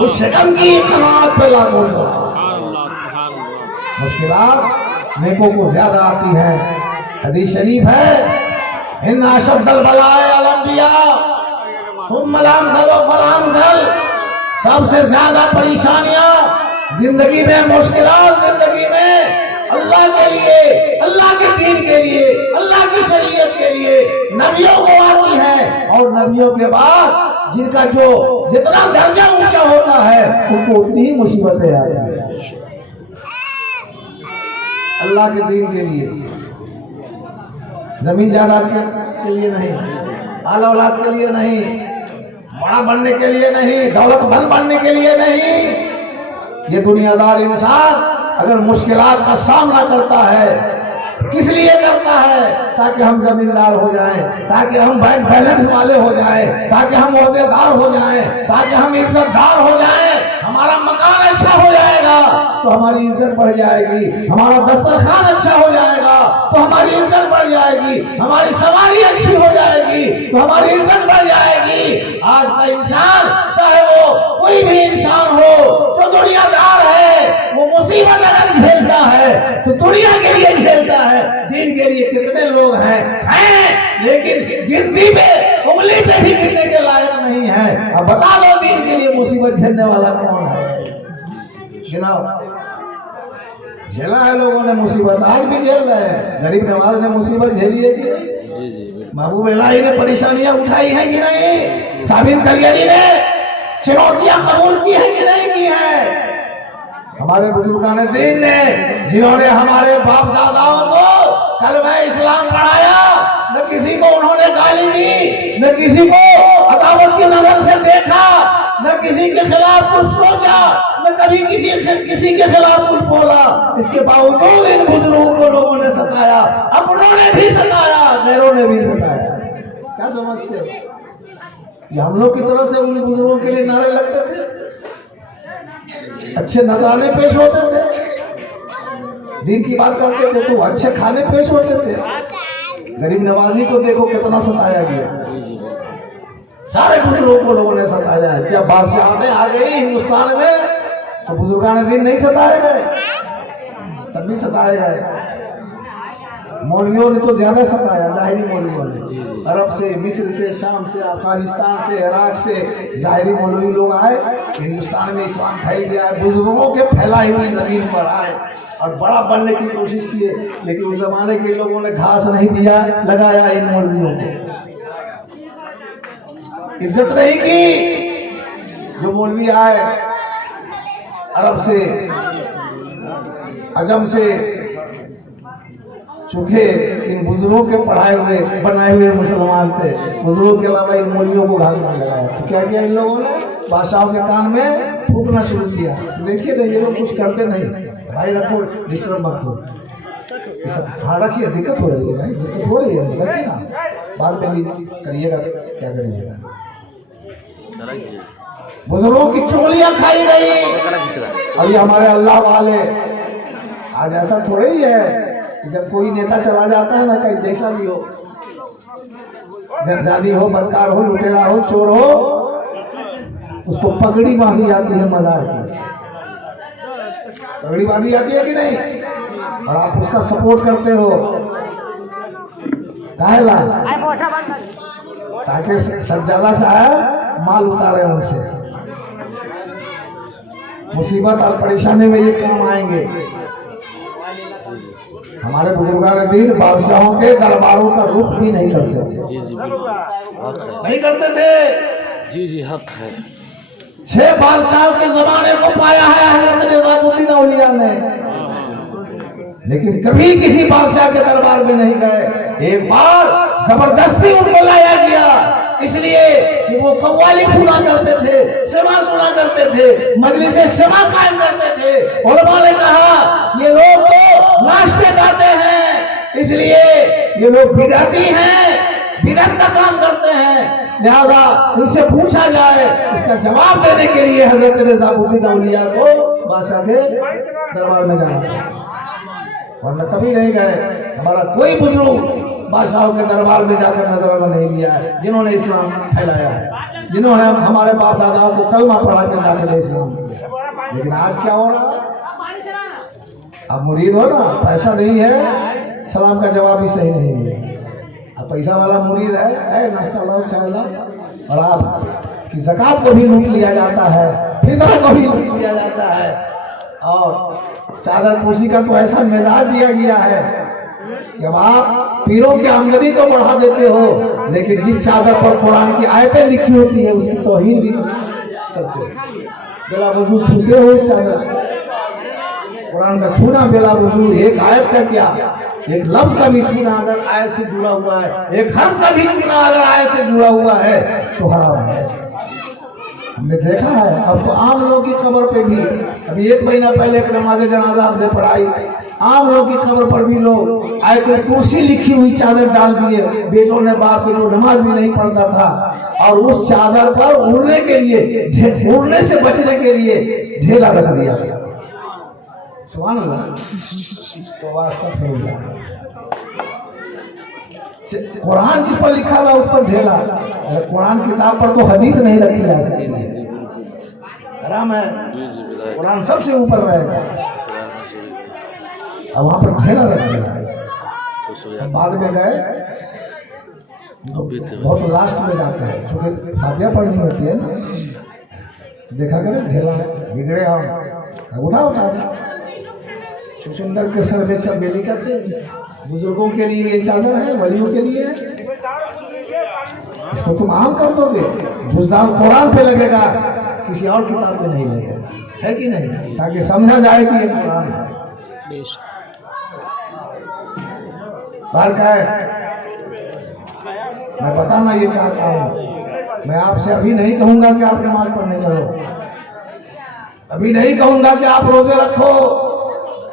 उस शकम की कनात पे लागू मुश्किलात नेकों को ज्यादा आती है। हदीस शरीफ है, इन अशद्दल बलाए अल अंबिया सुम्मा अल अमथल फल अमथल, सबसे ज्यादा परेशानियां जिंदगी में, मुश्किलात जिंदगी में अल्लाह के लिए, अल्लाह के दीन के लिए, अल्लाह की शरीयत के लिए नबियों को आती है, और नबियों के बाद जिनका जो जितना दर्जा ऊंचा होता है उनको उतनी ही मुसीबतें आती हैं। अल्लाह के दीन के लिए, जमीन जायदाद के लिए नहीं, आल औलाद के लिए नहीं, बड़ा बनने के लिए नहीं, दौलतमंद बनने के लिए नहीं। ये दुनियादार इंसान अगर मुश्किलात का सामना करता है, किस लिए करता है? ताकि हम जमींदार हो जाएं, ताकि हम बैंक बैलेंस वाले हो जाएं, ताकि हम ओहदेदार हो जाएं, ताकि हम इज्जतदार हो जाएं, हमारा मकान अच्छा हो जाएगा तो हमारी इज्जत बढ़ जाएगी, हमारा दस्तरखान अच्छा हो जाएगा तो हमारी इज्जत बढ़ जाएगी, हमारी सवारी अच्छी हो जाएगी तो हमारी इज्जत बढ़ जाएगी। आज का इंसान, चाहे वो कोई भी इंसान हो जो दुनियादार है, वो मुसीबत अगर झेलता है तो दुनिया के लिए झेलता है, दीन के लिए कितने लोग हैं, लेकिन गिनती में उंगली पे भी गिनने के लायक नहीं है। अब बता दो दीन के लिए मुसीबत झेलने वाला कौन है? गिनाओ। झेला है लोगों ने मुसीबत, आज भी झेल रहे हैं। गरीब नवाज ने मुसीबत झेली है कि नहीं? महबूब इलाही ने परेशानियां उठाई है कि नहीं? साबिर कलियारी ने चुनौतियां कबूल की है कि नहीं की है? हमारे बुजुर्गान दीन ने, जिन्होंने हमारे बाप दादाओं को कलमा इस्लाम पढ़ाया, न किसी को उन्होंने गाली दी, न किसी को अदावत की नजर से देखा, न किसी के खिलाफ कुछ सोचा, न कभी किसी के खिलाफ कुछ बोला। इसके बावजूद इन बुजुर्गों को लोगों ने सताया, अपनों ने भी सताया, गैरों ने भी सताया। क्या समझते हो कि हम लोग की तरफ से उन बुजुर्गों के लिए नारे लगते थे, अच्छे नजराने पेश होते थे, दीन की बात करते थे तो अच्छे खाने पेश होते थे। गरीब नवाजी को देखो कितना सताया गया, सारे बुजुर्गों को लोगों ने सताया है। क्या बादशाह आ गई हिंदुस्तान में तो बुजुर्गान दीन नहीं सताए गए, तब भी सताए गए। मौलवियों ने तो ज्यादा सताया, जाहिरी मौलवियों ने, अरब से, मिस्र से, शाम से, अफगानिस्तान से, इराक से जाहिरी मौलवी लोग आए, हिंदुस्तान में इस्लाम फैल गया। बुजुर्गों के फैलाई हुई जमीन पर आए और बड़ा बनने की कोशिश किए, लेकिन उस जमाने के लोगों ने घास नहीं दिया, लगाया इन मौलवियों को, इज्जत नहीं की। जो मौलवी आए अरब से, अजम से, चूंकि इन बुजुर्गों के पढ़ाए हुए बनाए हुए मुसलमान थे, बुजुर्गों के अलावा इन मौलवियों को घास नहीं लगाया। तो क्या किया इन लोगों ने, बादशाहों के कान में फूकना शुरू किया। देखिए नहीं, ये लोग कुछ करते नहीं, भाई रखो, डिस्टर्ब मत करो। हाँ रखिए, दिक्कत हो रही है भाई, दिक्कत हो रही है, रखिए ना, बाद में करिएगा, क्या करिएगा। बुजुर्गों की चुगलियां खाई गई। और ये हमारे अल्लाह वाले, आज ऐसा थोड़ा ही है जब कोई नेता चला जाता है ना, कहीं जैसा भी हो, जानी हो, बदकार हो, लुटेरा हो, चोर हो, उसको पगड़ी बांधी जाती है मजार की, पगड़ी बांधी जाती है कि नहीं, और आप उसका सपोर्ट करते हो। काहेला? ताकि सज्जादा साहब माल उतारे उनसे, मुसीबत और परेशानी में ये काम आएंगे। हमारे बुजुर्गान दीन बादशाहों के दरबारों का रुख भी नहीं करते थे। जी जी नहीं करते थे। जी जी हक है। 6 बादशाहों के जमाने को पाया है हजरत निजामुद्दीन औलिया ने, लेकिन कभी किसी बादशाह के दरबार में नहीं गए। एक बार जबरदस्ती उनको लाया गया, इसलिए कि वो कव्वाली सुना करते थे, सेवा सुना करते थे, मजलिसे सेवा कायम करते थे। उलमा ने कहा ये लोग तो नाचते गाते हैं, इसलिए ये लोग बिदअती हैं, बिदअत का काम करते हैं, लिहाजा इनसे पूछा जाए। इसका जवाब देने के लिए हजरत निजामुद्दीन औलिया को बादशाह के दरबार में जाना, वरना कभी नहीं गए। हमारा कोई बुजुर्ग बादशाहों के दरबार में जाकर नजराना नहीं लिया है, जिन्होंने इस्लाम फैलाया है, जिन्होंने हमारे बाप दादाओं को कलमा पढ़ा के दाखिल इस्लाम किया। लेकिन आज क्या हो रहा है, आप मुरीद हो ना, पैसा नहीं है, सलाम का जवाब भी सही नहीं है। अब पैसा वाला मुरीद है, नाश्ता लाओ, चाय लाओ, और आप की ज़कात को भी लूट लिया जाता है, फितरा को भी लूट लिया जाता है, और चादर पोशी का तो ऐसा मिजाज दिया गया है कि अब आप पीरों की आमदनी तो बढ़ा देते हो, लेकिन जिस चादर पर कुरान की आयतें लिखी होती है उसकी तौहीन भी करते हो। बेला वजू छूते हो उस चादर, कुरान का छूना बेला वजू, एक आयत का क्या, एक लफ्ज का भी छूना अगर आयत से जुड़ा हुआ है, एक हर्फ का भी छूना अगर आयत से जुड़ा हुआ है तो हराम है। हमने देखा है, अब तो आम लोगों की खबर पे भी, अभी 1 महीना पहले एक नमाज जनाजा हमने पढ़ाई, आम लोगों की खबर पर भी लोग आयतुल कुर्सी लिखी हुई चादर डाल दिए। बेटों ने बाप के जो नमाज भी नहीं पढ़ता था, और उस चादर पर उड़ने के लिए, उड़ने से बचने के लिए ढेला रख दिया। सुभान अल्लाह, तो वास्ता कुरान जिस पर लिखा हुआ उस पर ढेला, कुरान किताब पर तो हदीस नहीं रखी जा सकती है, हराम है। कुरान सबसे ऊपर रहेगा, अब वहां पर ढेला रख दिया। बाद में गए तो बहुत लास्ट में जाते हैं, क्योंकि फातिहा पढ़नी होती है ना, देखा करें ढेला बिगड़े हम उठाओ चादर, सुंदर के सर पे चमेली करते, बुजुर्गों के लिए ये चादर है, वलियों के लिए, इसको तुम आम कर दोगे, जुज़दान कुरान पे लगेगा, किसी और किताब पे नहीं लगेगा। है कि नहीं, ताकि समझा जाए कि ये कुरान है। बाहर का है, मैं बताना ये चाहता हूँ, मैं आपसे अभी नहीं कहूंगा कि आप नमाज पढ़ने चलो, अभी नहीं कहूंगा कि आप रोजे रखो,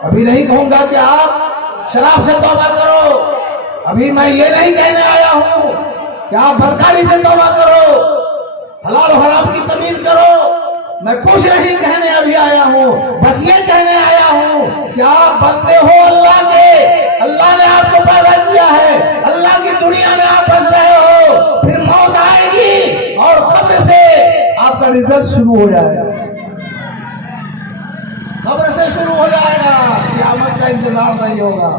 अभी नहीं कहूंगा कि आप शराब से तौबा करो, अभी मैं ये नहीं कहने आया हूं कि आप बदकारी से तौबा करो, हलाल और हराम की तमीज करो। मैं कुछ नहीं कहने अभी आया हूं, बस ये कहने आया हूं कि आप बंदे हो अल्लाह के, अल्लाह ने आपको पैदा किया है, अल्लाह की दुनिया में आप बस रहे हो, फिर मौत आएगी और कब्र से आपका रिजल्ट शुरू हो जाएगा, कब्र से शुरू हो जाएगा, क़यामत का इंतजार नहीं होगा।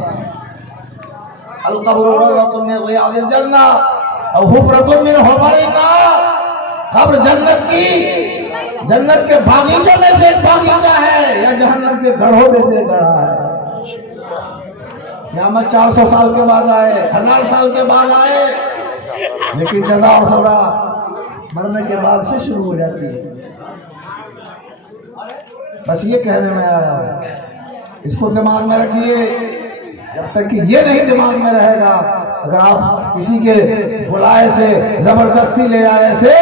अल-क़ब्र रौज़तुम मिन रियादिल जन्नह और हुफ़रतुम मिन हुफ़रिन नार। कब्र जन्नत के बागीचों में से एक बागीचा है या जहन्नम के गढ़ों में से एक गढ़ा है। क़यामत 400 साल के बाद आए, 1000 साल के बाद आए, लेकिन जज़ा और सज़ा मरने के बाद से शुरू हो जाती है। बस ये कहने में आया हूं, इसको दिमाग में रखिए। जब तक कि ये नहीं दिमाग में रहेगा, अगर आप किसी के बुलाए से जबरदस्ती ले आए से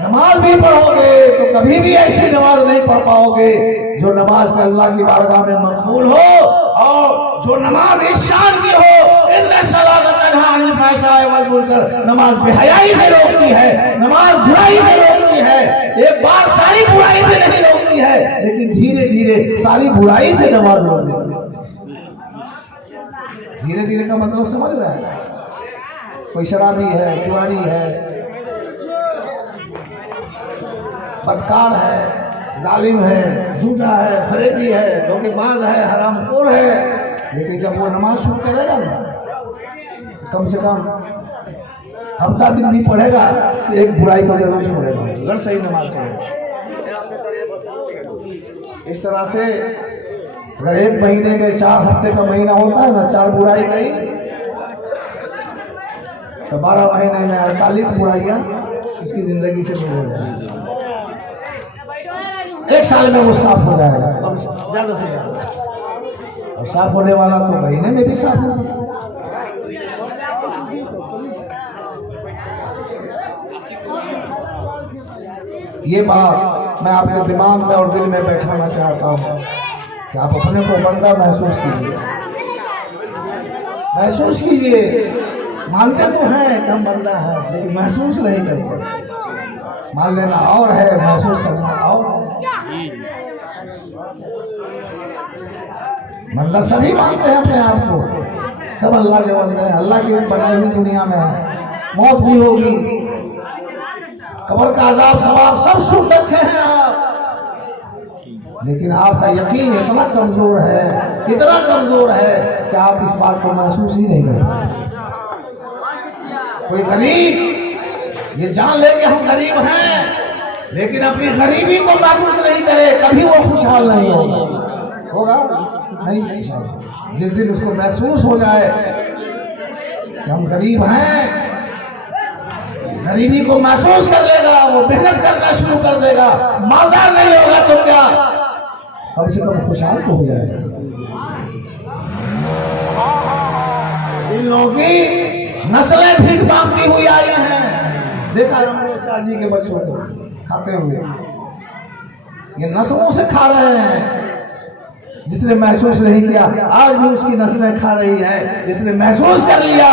नमाज भी पढ़ोगे तो कभी भी ऐसी नमाज नहीं पढ़ पाओगे जो नमाज का अल्लाह की बारगाह में मकबूल हो, और जो नमाज इस शान की हो, इन्ना सलात तन्हा अनिल फ़हशाइ वल मुनकर, नमाज बेहयाई से रोकती है, नमाज बुराई से रोकती है। एक बार सारी बुराई से नहीं रोकती है, लेकिन धीरे धीरे सारी बुराई से नमाज रोक देती है। धीरे धीरे का मतलब समझ रहा है? कोई शराबी है, जुआरी है, बदकार है, जालिम है, झूठा है, फरेबी है, धोखेबाज है, हरामखोर है, लेकिन जब वो नमाज शुरू करेगा ना, कम से कम हफ्ता दिन भी पढ़ेगा तो एक बुराई को जरूर छोड़ेगा, अगर सही नमाज पढ़ेगा। इस तरह से अगर एक महीने में 4 हफ्ते का महीना होता है ना, 4 बुराई गई तो 12 महीने में 48 बुराइयां उसकी जिंदगी से दूर हो जाएगी। एक साल में वो साफ हो जाएगा, ज्यादा से ज्यादा। और साफ होने वाला तो महीने में भी साफ हो सकता है। ये बात मैं आपके दिमाग में और दिल में बैठाना चाहता हूँ कि आप अपने को बंदा महसूस कीजिए, महसूस कीजिए। मानते तो हैं कि हम बंदा है, लेकिन महसूस नहीं करते। मान लेना और है, महसूस करना और। बंदा सभी मानते हैं अपने आप को, सब अल्लाह के बंदे हैं, अल्लाह की बनाई हुई दुनिया में है। मौत भी होगी, कब्र का अजाब सवाब सब सुन रखे हैं आप, लेकिन आपका यकीन इतना कमजोर है, इतना कमजोर है कि आप इस बात को महसूस ही नहीं कर पाए। कोई गरीब ये जान ले कि हम गरीब हैं, लेकिन अपनी गरीबी को महसूस नहीं करे, कभी वो खुशहाल नहीं होगा नहीं खुशहाल। जिस दिन उसको महसूस हो जाए कि हम गरीब हैं, गरीबी को महसूस कर लेगा, वो मेहनत करना शुरू कर देगा। मालदार नहीं होगा तो क्या, कम से कम खुशहाल तो हो जाएगा। इन लोगों की नस्लें भीख मांगती हुई आई हैं। देखा हमने शादी के बच्चों को खाते हुए, ये नस्लों से खा रहे हैं। जिसने महसूस नहीं किया आज भी उसकी नस्लें खा रही है, जिसने महसूस कर लिया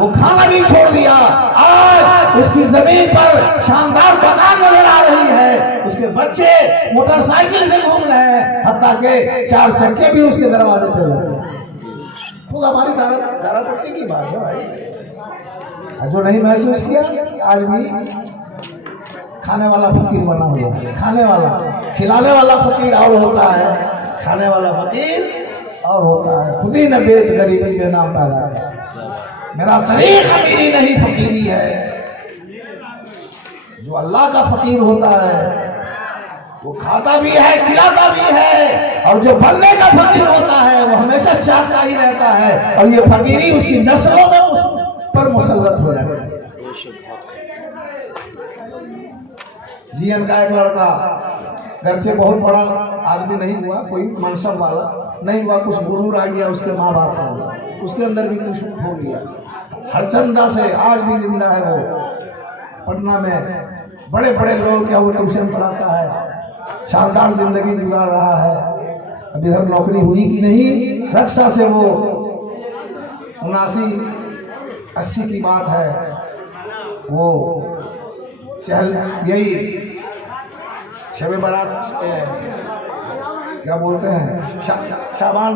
वो खाना भी छोड़ दिया, आज उसकी जमीन पर शानदार मकान नजर आ रही है, उसके बच्चे मोटरसाइकिल से घूम रहे हैं, हत्ता के 4 चक्के भी उसके दरवाजे पे लगे। खुद हमारी दारा पट्टी की बात है भाई। जो नहीं महसूस किया आज भी खाने वाला फकीर बना हुआ है। खाने वाला, खिलाने वाला फकीर और होता है, खाने वाला फकीर और होता है। खुद ही न बेच गरीबी में नाम पैदा है। मेरा तरीक अमीरी नहीं फकीरी है। जो अल्लाह का फकीर होता है वो खाता भी है, खिलाता भी है, और जो बनने का फकीर होता है वो हमेशा चाहता ही रहता है, और ये फकीरी उसकी नस्लों में पर मुसल्लत हो जाती है। जीएन का एक लड़का घर से बहुत बड़ा आदमी नहीं हुआ, कोई मनसब वाला नहीं हुआ, कुछ गुरूर आ गया उसके माँ बाप को, उसके अंदर भी कुछ हो गया। हरचंदा से आज भी जिंदा है वो, पटना में बड़े बड़े लोग क्या वो ट्यूशन पढ़ाता है, शानदार जिंदगी गुजार रहा है। अब इधर नौकरी हुई कि नहीं, रक्षा से वो 79-80 की बात है, वो चहल यही शब बारात क्या बोलते हैं शाबान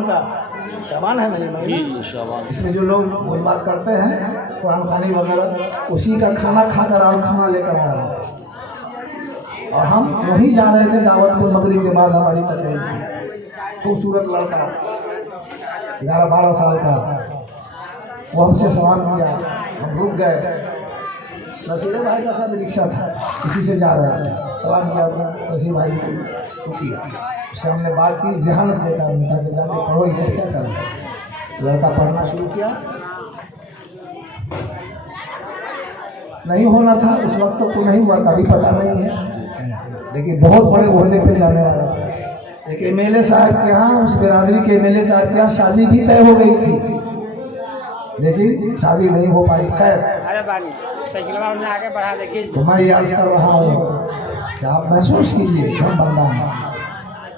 है ना ये महीना, इसमें जो लोग वो बात करते हैं कुरान खानी वगैरह, उसी का खाना खाकर और खाना लेकर आ रहा है। और हम वही जा रहे थे दावतपुर, मगरिब के बाद हमारी तकरीर थी। खूबसूरत लड़का 11-12 साल का, वो हमसे सवाल किया, हम रुक गए। नसीर भाई का साथ रिक्शा था, इसी से जा रहे थे, सलाम किया नसीर भाई को किया, उससे हमने बात की, जहानत देता उनका कि जाके पढ़ो, इसे क्या कर रहे। लड़का पढ़ना शुरू किया, नहीं होना था उस वक्त तो नहीं हुआ, कभी पता नहीं है, लेकिन बहुत बड़े ओहदे पे जाने वाला था। एक एमएलए साहब के यहाँ, उस बिरादरी के एमएलए साहब के यहाँ शादी भी तय हो गई थी, लेकिन शादी नहीं हो पाई। खैर तो मैं याद कर रहा हूँ कि आप महसूस कीजिए, हम बंदा हैं,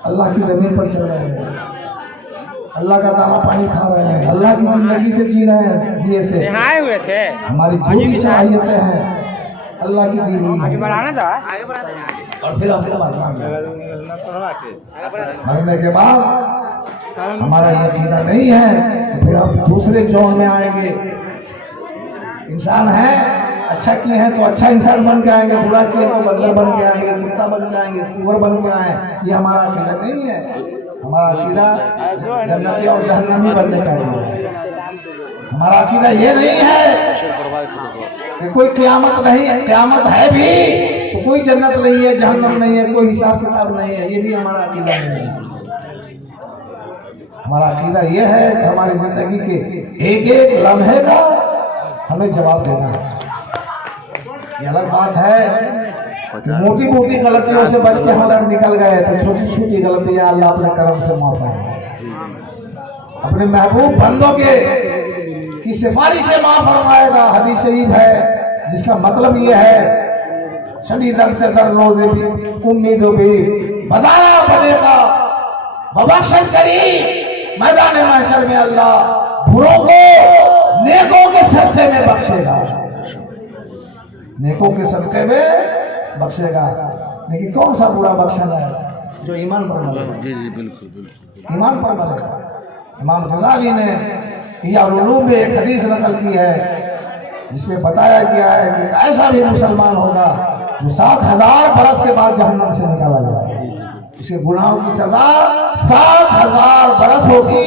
अल्लाह की ज़मीन पर चल रहे हैं, अल्लाह का दाना पानी खा रहे हैं, अल्लाह की जिंदगी से जी रहे हैं, दिए से हुए थे। हमारी जो भी सलाहियतें हैं अल्लाह की दी हुई है, और फिर हमको मरने के बाद हमारा ये अकीदा नहीं है तो फिर हम दूसरे जोन में आएंगे। इंसान है, अच्छा किए हैं तो अच्छा इंसान बन के आएंगे, बुरा किए तो बंदर बन के आएंगे, कुत्ता बन के आएंगे, कुंवर बन के आए। ये हमारा अकीदा नहीं है। हमारा अकीदा जन्नती और जहन्नमी बनने का है। हमारा अकीदा ये नहीं है कि कोई क़यामत नहीं है, क़यामत है भी तो कोई जन्नत नहीं है, जहन्नम नहीं है, कोई हिसाब किताब नहीं है, ये भी हमारा अकीदा नहीं है। हमारा अकीदा ये है कि हमारी जिंदगी के एक एक लम्हे का हमें जवाब देना है। ये अलग बात है मोटी मोटी गलतियों से बच के हम अगर निकल गए तो छोटी छोटी गलतियां अल्लाह अपने करम से माफ फरमाएगा, अपने महबूब बंदों के की सिफारिश से माफ फरमाएगा। हदीस शरीफ है जिसका मतलब ये है शदीदत दर रोजे भी उम्मीद भी बताना बनेगा बबख्शत करी मैदान महशर में अल्लाह बुरों को नेकों के सदक़े में बख्शेगा, नेकों के सदक़े में बख्शेगा। लेकिन कौन सा बुरा बख्शा जाएगा? जो ईमान पर मरेगा। जी जी बिल्कुल बिल्कुल, ईमान पर मरेगा। इमाम गज़ाली ने इयाउल-उलूम में एक हदीस नकल की है जिसमें बताया गया है कि ऐसा भी मुसलमान होगा जो 7000 बरस के बाद जहन्नम से निकाला जाए, उसके गुनाहों की सजा 7000 बरस होगी।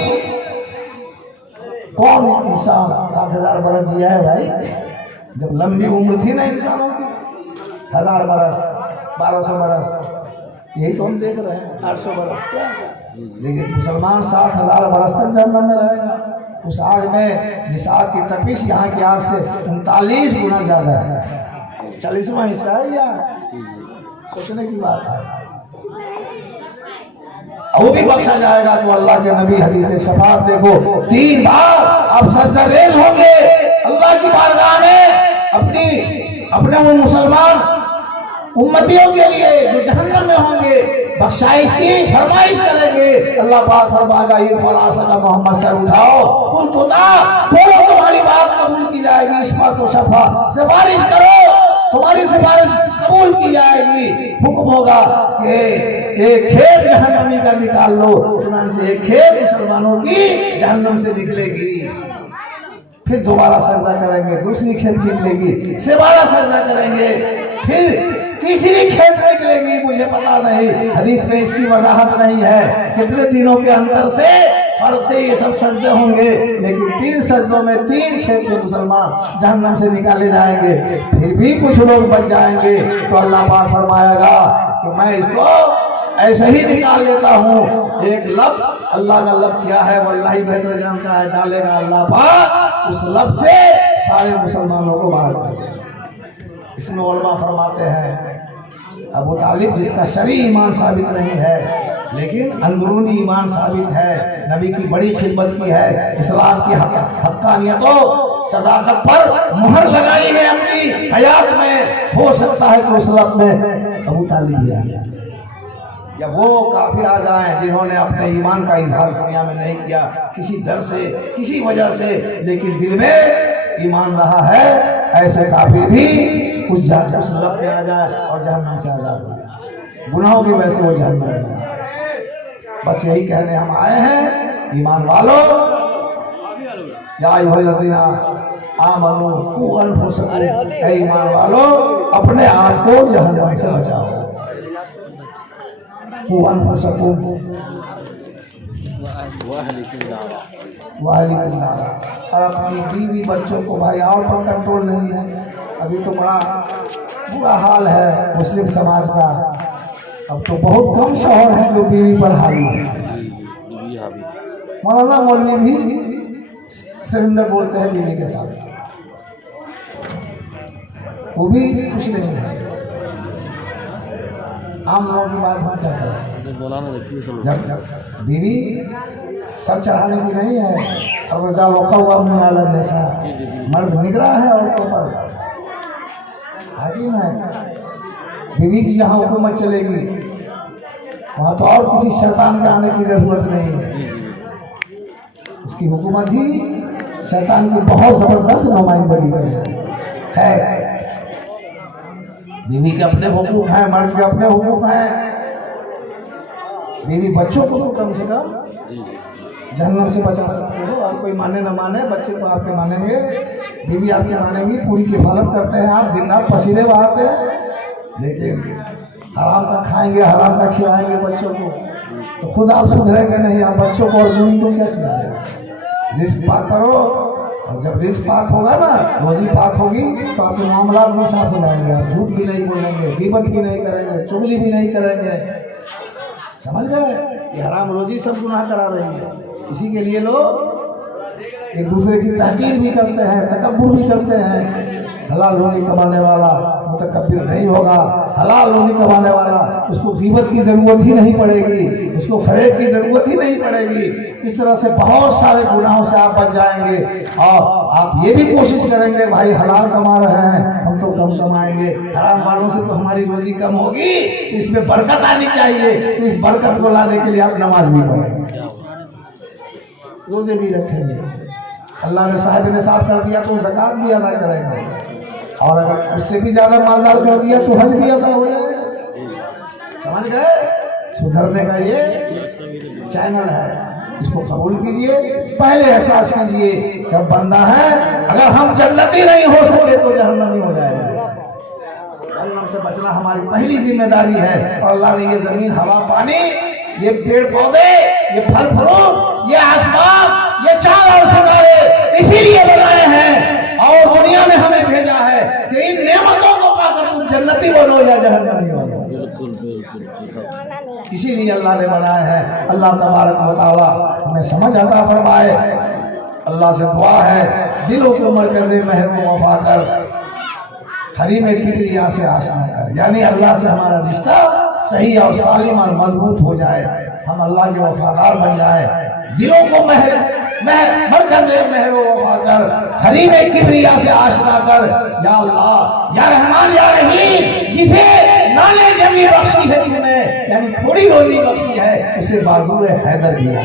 कौन इंसान 7000 बरस जिया है भाई? जब लंबी उम्र थी ना इंसानों की, 1000 बरस 1200 बरस, यही तो हम देख रहे हैं 800 बरस क्या। लेकिन मुसलमान 7000 बरस तक जहन्नम में रहेगा। उस आग में, जिस आग की तपिश यहाँ की आग से 39 गुना ज्यादा है, 40वां हिस्सा है यार, सोचने की बात है। वो भी बख्शा जाएगा तो अल्लाह के नबी हदीस शफाअत देखो 3 बार आप सजदा रेज़ होंगे अल्लाह की बारगाह में अपने उन मुसलमान उम्मतियों के लिए जो जहन्नम में होंगे, बख्शाइश की फरमाइश करेंगे। अल्लाह पाक फरमाएगा ये फरासा का मोहम्मद सर उठाओ, कुल तुता बोलो तुम्हारी बात कबूल की जाएगी, इस बात को शफा सिफारिश करो तुम्हारी सिफारिश कबूल की जाएगी। हुक्म होगा कि एक खेप जहन्नमी का निकाल लो, चुनांचे एक खेप मुसलमानों की जहन्नम से निकलेगी। फिर दोबारा सजदा करेंगे, दूसरी खेप निकलेगी, दोबारा सजदा करेंगे, फिर तीसरी खेप निकलेगी। मुझे पता नहीं, हदीस में इसकी वजाहत नहीं है कितने दिनों के अंतर से फर्क से ये सब सजदे होंगे, लेकिन 3 सजदों में 3 खेप में मुसलमान जहन्नम से निकाले जाएंगे। फिर भी कुछ लोग बच जाएंगे तो अल्लाह पाक फरमाएगा कि मैं इसको ऐसे ही निकाल लेता हूँ। एक लब, अल्लाह का लब क्या है वो अल्लाह ही बेहतर जानता है, डालेगा अल्लाह पाक उस लब से सारे मुसलमानों को बाहर करेगा। इसमें उलमा फरमाते हैं अबू तालिब जिसका शरई ईमान साबित नहीं है लेकिन अंदरूनी ईमान साबित है, नबी की बड़ी खिदमत की है, इस्लाम की हक्कानियतों सदाकत पर मुहर लगाई है अपनी हयात में। हो सकता है कि उस वक्त में अबू तालिब भी आ गया या वो काफिर आ जाएं जिन्होंने अपने ईमान का इजहार दुनिया में नहीं किया किसी डर से किसी वजह से, लेकिन दिल में ईमान रहा है, ऐसे काफिर भी उस लप में आ जाए और जहन्नम से आजाद हो जाए, गुनाहों की वजह से वो जहन्नम में जाए। बस यही कहने हम आए हैं, ईमान वालों, या अय्युहल्लज़ीना आमनू कू अनफुसकुम, ऐ ईमान वालों अपने आप को जहन्नम से बचाओ। कू अनफुसकुम वाहलिकुम नारा, और अपनी बीवी बच्चों को भाई और पर कंट्रोल नहीं है। अभी तो बड़ा बुरा हाल है मुस्लिम समाज का, अब तो बहुत कम शौहर हैं जो बीवी पर हावी है। मौलाना मौलवी भी सरेंडर बोलते हैं बीवी के साथ, वो भी खुश नहीं है। आम लोगों की बात हम क्या करें, जब बीवी सर चढ़ाने की नहीं है, और वजह रोका हुआ जैसा मर्द निगरा है औरतों पर, हाकिम है। बीवी की जहाँ हुकूमत चलेगी वहाँ तो और किसी शैतान के आने की जरूरत नहीं है, उसकी हुकूमत ही शैतान की बहुत जबरदस्त नुमाइंदगी करेगी। है बीवी के अपने हुकूक हैं, मर्द के अपने हुकूक हैं। बीवी बच्चों को तो कम से कम जहन्नम से बचा सकते हो, और कोई माने न माने, बच्चे तो आपके मानेंगे, बीवी आपकी मानेंगी, पूरी किफालत करते हैं आप, दिन रात पसीने बहाते हैं, लेकिन हराम का खाएंगे, हराम का खिलाएंगे बच्चों को, तो खुद आप सुधरेंगे नहीं, आप बच्चों को और बीवी को क्या सुधारेंगे। रिस्क पाक करो, और जब रिस्क पाक होगा ना, रोजी पाक होगी, तो आपके मामला भी साफ हो जाएंगे, आप झूठ भी नहीं बोलेंगे, गिबत भी नहीं करेंगे, चुगली भी नहीं करेंगे। समझ गए, ये हराम रोजी सब गुनाह करा रही है। इसी के लिए लोग एक दूसरे की तहकीर भी करते हैं, तकब्बुर भी करते हैं। हलाल रोजी कमाने वाला मुतकब्बिर नहीं होगा, हलाल रोजी कमाने वाला उसको ग़ीबत की ज़रूरत ही नहीं पड़ेगी, उसको फरेब की ज़रूरत ही नहीं पड़ेगी। इस तरह से बहुत सारे गुनाहों से आप बच जाएंगे, और आप ये भी कोशिश करेंगे भाई हलाल कमा रहे हैं हम तो कम कमाएंगे, हराम वालों से तो हमारी रोजी कम होगी, तो इसमें बरकत आनी चाहिए। तो इस बरकत को लाने के लिए आप नमाज भी पढ़ेंगे, रोजे भी रखेंगे, अल्लाह ने साहिब ने साफ कर दिया तो ज़कात भी अदा करेंगे, और अगर उससे भी ज़्यादा मालदार कर दिया तो हज भी अदा हो जाएगा। समझ गए, सुधरने का ये चैनल है, इसको कबूल कीजिए। पहले एहसास कीजिए कि अब बंदा है, अगर हम जन्नती नहीं हो सके तो जहन्नमी हो जाएगा। जहन्नम से बचना हमारी पहली जिम्मेदारी है, और अल्लाह ने ये जमीन, हवा, पानी, ये पेड़ पौधे, ये फल फ्रूट, ये आसमान, ये चांद और सितारे इसीलिए बनाए हैं, और दुनिया में हमें भेजा है कि इन नेमतों को पाकर तुम जन्नती बनो या जहन्नमी बनो। इसीलिए अल्लाह ने बनाया है। अल्लाह तबारक व तआला हमें समझ अता फरमाए। अल्लाह से दुआ है, दिलों को मरकज़े मेहर व वफा कर, हरीम किब्रिया से आशना कर, यानी अल्लाह से हमारा रिश्ता सही और सालिम और मजबूत हो जाए, हम अल्लाह के वफादार बन जाए। दिलों को मरकज़े मेहर व वफा कर, हरीम किब्रिया से आशना कर। या अल्लाह, या रहमान, या रहीम, जिसे नाले जमी बख्शी है तूने, यानी थोड़ी रोजी बख्शी है, उसे बाज़ुए हैदर दिया।